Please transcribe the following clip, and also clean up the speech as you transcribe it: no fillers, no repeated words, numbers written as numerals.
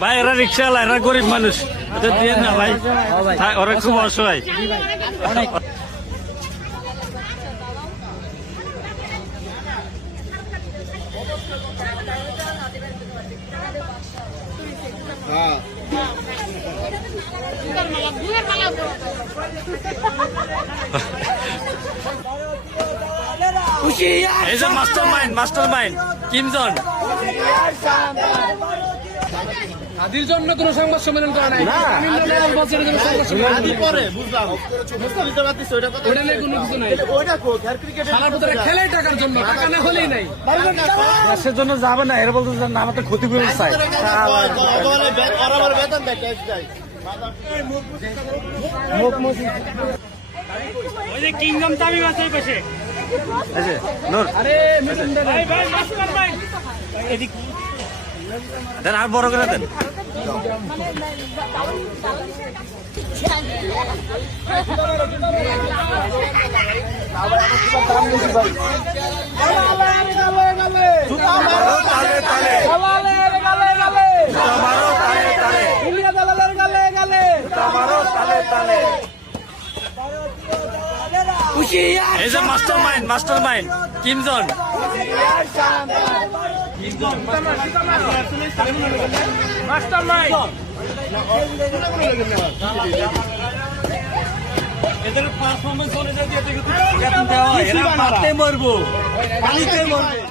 ভাই এরা রিক্সাওয়ালা, এরা গরিব মানুষ, এটা দিয়ে না ভাই, ওরা খুব অসহায়। এই যে মাস্টার মাইন্ড কিমজন। আদির জন্য কোন সংবাদ সম্মেলন করা নাই, খেলাই টাকার জন্য, টাকা না হলেই নাই, দেশের জন্য যাবে না, এরা বলতে না আমার তো ক্ষতি করে চাই। ওই যে কিংডম তামিম আছে এই পাশে। দেন আর বড় করে দেন। এই যে মাস্টার মাইন্ড কিমজন। এদের পারফরমেন্স অনুযায়ী মরবো, পানিতে মরবো।